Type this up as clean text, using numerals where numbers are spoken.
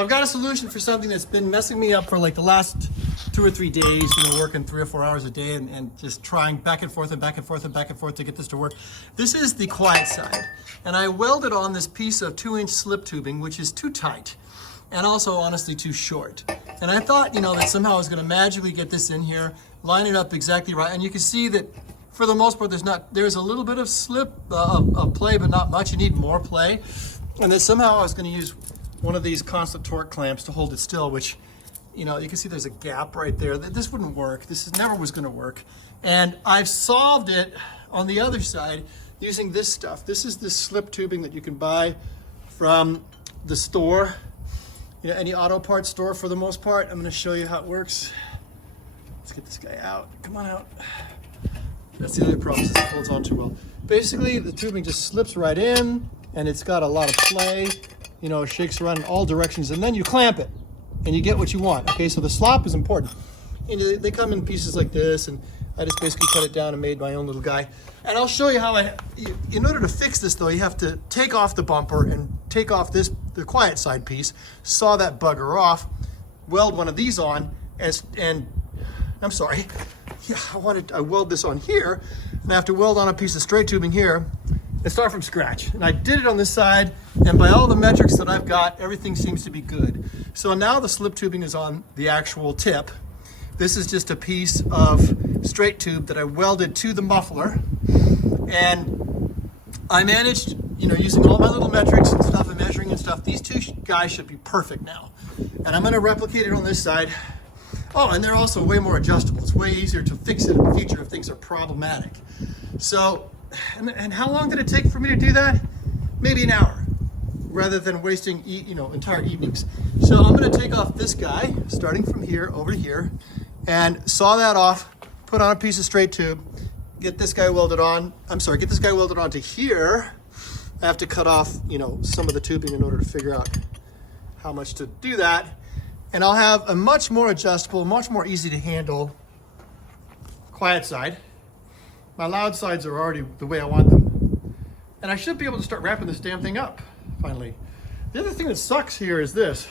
I've got a solution for something that's been messing me up for like the last 2 or 3 days, working 3 or 4 hours a day and just trying back and forth and back and forth and back and forth to get this to work. This is the quiet side. And I welded on this piece of 2-inch slip tubing, which is too tight and also honestly too short. And I thought, that somehow I was gonna magically get this in here, line it up exactly right. And you can see that for the most part, there's a little bit of slip, of play, but not much. You need more play. And then somehow I was gonna use one of these constant torque clamps to hold it still, which, you can see there's a gap right there. This wouldn't work. Never was gonna work. And I've solved it on the other side using this stuff. This is the slip tubing that you can buy from the store, any auto parts store for the most part. I'm gonna show you how it works. Let's get this guy out. Come on out. That's the other problem, is it holds on too well. Basically, the tubing just slips right in, and it's got a lot of play. It shakes around in all directions, and then you clamp it, and you get what you want. Okay, so the slop is important. They come in pieces like this, and I just basically cut it down and made my own little guy. And I'll show you how in order to fix this though, you have to take off the bumper and take off the quiet side piece, saw that bugger off, weld one of these on, and I'm sorry, yeah, I weld this on here, and I have to weld on a piece of straight tubing here and start from scratch. And I did it on this side, and by all the metrics that I've got, everything seems to be good. So now the slip tubing is on the actual tip. This is just a piece of straight tube that I welded to the muffler. And I managed, using all my little metrics and stuff and measuring and stuff, these two guys should be perfect now. And I'm gonna replicate it on this side. Oh, and they're also way more adjustable. It's way easier to fix it in the future if things are problematic. So, and how long did it take for me to do that? Maybe an hour, rather than wasting, entire evenings. So I'm gonna take off this guy, starting from here over here, and saw that off, put on a piece of straight tube, get this guy welded onto here. I have to cut off, some of the tubing in order to figure out how much to do that. And I'll have a much more adjustable, much more easy to handle quiet side. My loud sides are already the way I want them. And I should be able to start wrapping this damn thing up, finally. The other thing that sucks here is this.